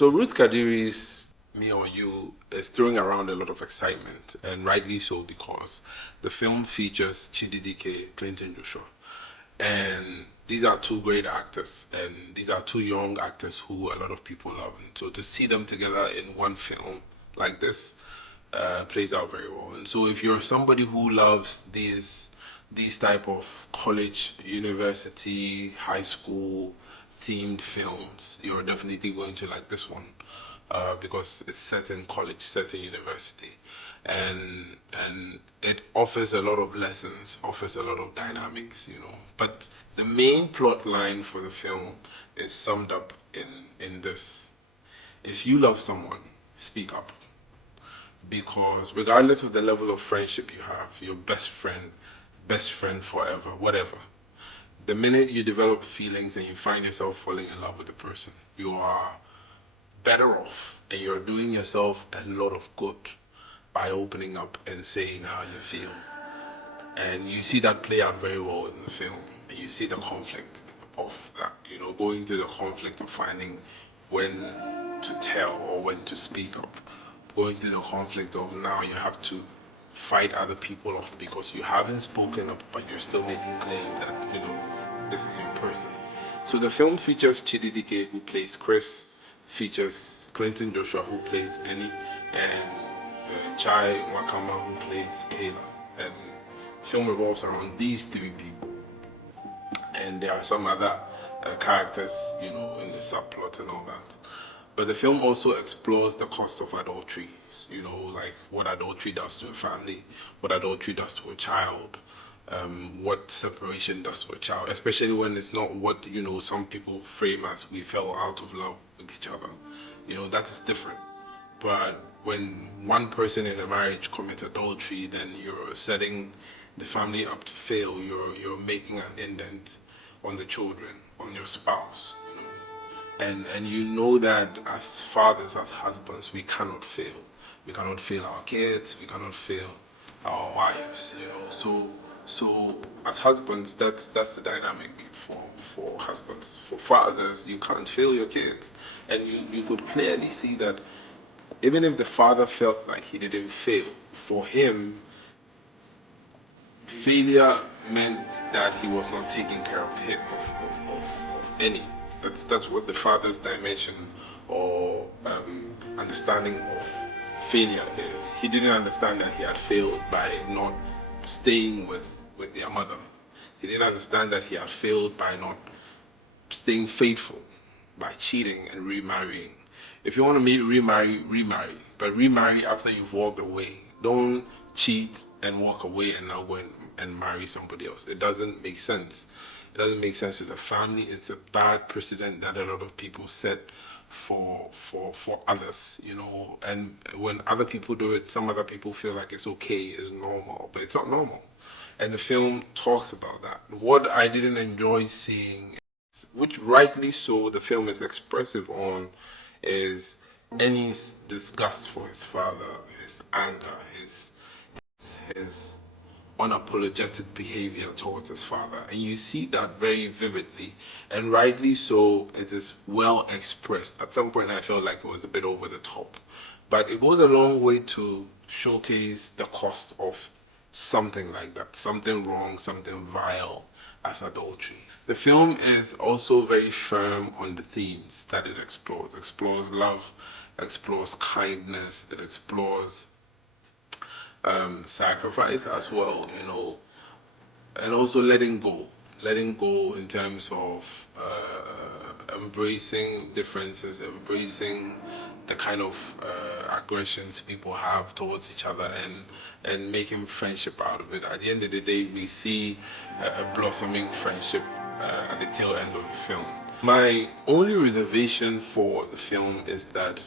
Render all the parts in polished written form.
So Ruth Kadiri's Me or You is throwing around a lot of excitement, and rightly so because the film features Chidi, Dike, Clinton Joshua, and these are two great actors, and these are two young actors who a lot of people love. And so to see them together in one film like this plays out very well. And so if you're somebody who loves these type of college, university, high school themed films, you're definitely going to like this one because it's set in college, set in university, and it offers a lot of lessons, offers a lot of dynamics, you know. But the main plot line for the film is summed up in this: if you love someone, speak up, because regardless of the level of friendship you have, your best friend forever, whatever, the minute you develop feelings and you find yourself falling in love with a person, you are better off and you're doing yourself a lot of good by opening up and saying how you feel. And you see that play out very well in the film. And you see the conflict of that, you know, going through the conflict of finding when to tell or when to speak up. Going through the conflict of now you have to fight other people off because you haven't spoken up, but you're still making claim that, you know, this is your person. So the film features Chidi Dike, who plays Chris, features Clinton Joshua, who plays Annie, and Chai Wakama, who plays Kayla. And film revolves around these three people, and there are some other characters, you know, in the subplot and all that. But the film also explores the cost of adultery, you know, like what adultery does to a family, what adultery does to a child, what separation does to a child, especially when it's not what, you know, some people frame as we fell out of love with each other. You know, that is different. But when one person in a marriage commits adultery, then you're setting the family up to fail. You're making an indent on the children, on your spouse, you know. And you know that as fathers, as husbands, we cannot fail. We cannot fail our kids. We cannot fail our wives, you know. So as husbands, that's the dynamic for husbands. For fathers, you can't fail your kids, and you could clearly see that even if the father felt like he didn't fail, for him, failure meant that he was not taking care of him, of any. That's what the father's dimension or understanding of failure is. He didn't understand that he had failed by not staying with their mother. He didn't understand that he had failed by not staying faithful, by cheating and remarrying. If you want to remarry, remarry. But remarry after you've walked away. Don't cheat and walk away and now go and marry somebody else. It doesn't make sense. It doesn't make sense to the family. It's a bad precedent that a lot of people set for others, you know. And when other people do it, some other people feel like it's okay, it's normal, but it's not normal. And the film talks about that. What I didn't enjoy seeing, which rightly so the film is expressive on, is Annie's disgust for his father, his anger, his unapologetic behavior towards his father. And you see that very vividly, and rightly so, it is well expressed. At some point I felt like it was a bit over the top, but it goes a long way to showcase the cost of something like that, something wrong, something vile as adultery. The film is also very firm on the themes that it explores. It explores love, explores kindness, it explores sacrifice as well, you know, and also letting go in terms of embracing differences, embracing the kind of aggressions people have towards each other, and making friendship out of it. At the end of the day, we see a blossoming friendship at the tail end of the film. My only reservation for the film is that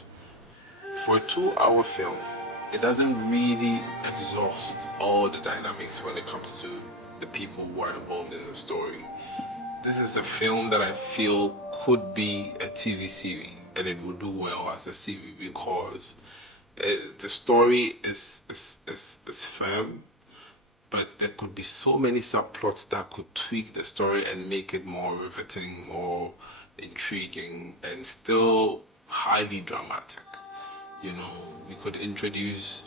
for a 2 hour film, it doesn't really exhaust all the dynamics when it comes to the people who are involved in the story. This is a film that I feel could be a TV series, and it would do well as a series because the story is firm, but there could be so many subplots that could tweak the story and make it more riveting, more intriguing, and still highly dramatic. You know, we could introduce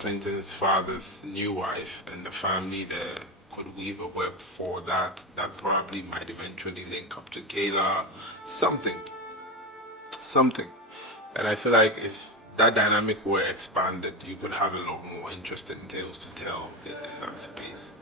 Clinton's father's new wife and the family there, could weave a web for that probably might eventually link up to Kayla, something, something. And I feel like if that dynamic were expanded, you could have a lot more interesting tales to tell in that space.